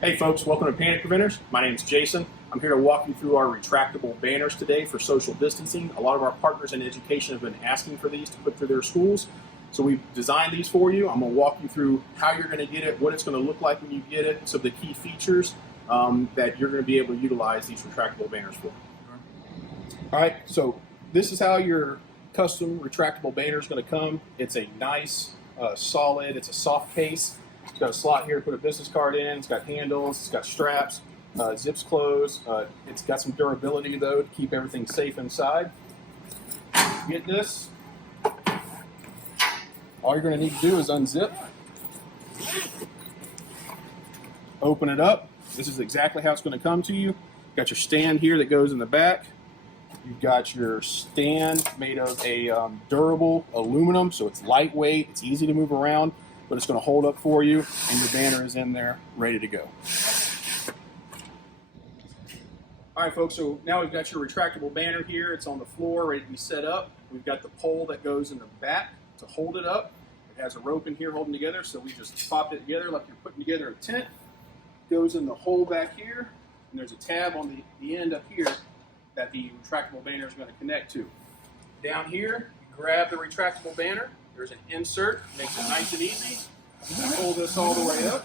Hey folks, welcome to Panic Preventers. My name is Jason. I'm here to walk you through our retractable banners today for social distancing. A lot of our partners in education have been asking for these to put through their schools. So we've designed these for you. I'm going to walk you through how you're going to get it, what it's going to look like when you get it, some of the key features that you're going to be able to utilize these retractable banners for. All right, so this is how your custom retractable banner is going to come. It's a nice, solid, it's a soft case. It's got a slot here to put a business card in. It's got handles. It's got straps. Zips closed. It's got some durability though to keep everything safe inside. Get this. All you're going to need to do is unzip. Open it up. This is exactly how it's going to come to you. You've got your stand here that goes in the back. You've got your stand made of a durable aluminum, so it's lightweight. It's easy to move around, but it's going to hold up for you, and your banner is in there ready to go. All right, folks, so now we've got your retractable banner here. It's on the floor, ready to be set up. We've got the pole that goes in the back to hold it up. It has a rope in here holding together, so we just pop it together like you're putting together a tent. Goes in the hole back here, and there's a tab on the end up here that the retractable banner is going to connect to. Down here, you grab the retractable banner. There's an insert, makes it nice and easy. You pull this all the way up,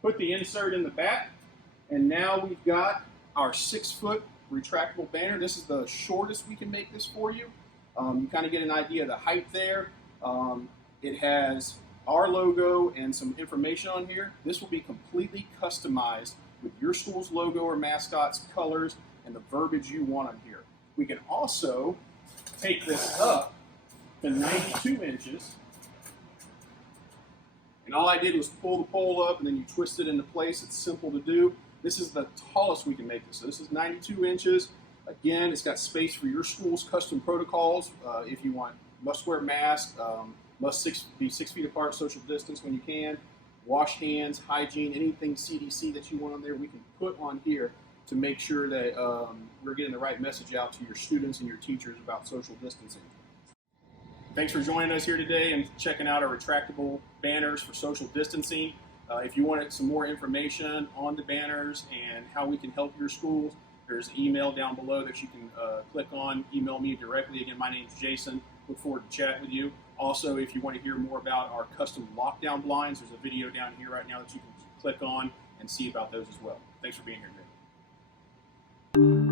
put the insert in the back, and now we've got our 6-foot retractable banner. This is the shortest we can make this for you. You kind of get an idea of the height there. It has our logo and some information on here. This will be completely customized with your school's logo or mascot's colors and the verbiage you want on here. We can also take this up to 92 inches. And all I did was pull the pole up and then you twist it into place. It's simple to do. This is the tallest we can make this. So this is 92 inches. Again, it's got space for your school's custom protocols. If you want must-wear masks, must be 6 feet apart, social distance when you can, wash hands, hygiene, anything CDC that you want on there, we can put on here to make sure that we're getting the right message out to your students and your teachers about social distancing. Thanks for joining us here today and checking out our retractable banners for social distancing. If you wanted some more information on the banners and how we can help your schools, there's an email down below that you can click on. Email me directly. Again, my name's Jason. Look forward to chatting with you. Also, if you want to hear more about our custom lockdown blinds, there's a video down here right now that you can click on and see about those as well. Thanks for being here today.